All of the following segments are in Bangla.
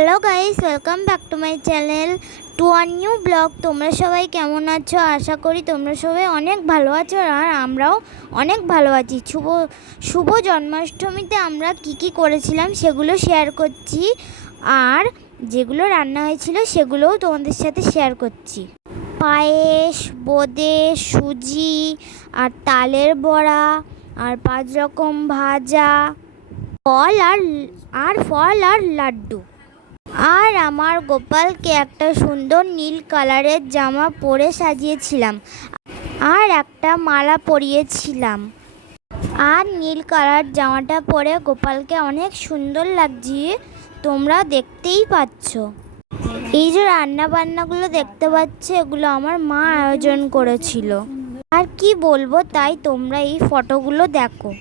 Hello guys, welcome back to my channel to a new blog. তোমরা সবাই কেমন আছো? আশা করি তোমরা সবাই অনেক ভালো আছো, আর আমরাও অনেক ভালো আছি। শুভ জন্মাষ্টমীতে আমরা কি করেছিলাম সেগুলো শেয়ার করছি, আর যেগুলো রান্না হয়েছিল সেগুলোও তোমাদের সাথে শেয়ার করছি। পায়েস, বোঁদে, সুজি, আর তালের বড়া, আর 5 রকম ভাজা, ফল আর লাড্ডু। আর আমার গোপালকে একটা সুন্দর নীল কালারের জামা পরে সাজিয়েছিলাম, আর একটা মালা পরিয়েছিলাম। আর নীল কালার জামাটা পরে গোপালকে অনেক সুন্দর লাগছে, তোমরা দেখতেই পাচ্ছ। এই যে রান্না বান্নাগুলো দেখতে পাচ্ছ, এগুলো আমার মা আয়োজন করেছিল। আর কি বলবো, তাই তোমরা এই ফটোগুলো দেখো।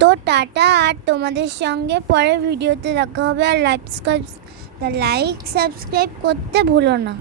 তো টাটা, আর তোমাদের সঙ্গে পরের ভিডিওতে দেখা হবে। আর লাইক সাবস্ক্রাইব করতে ভুলো না।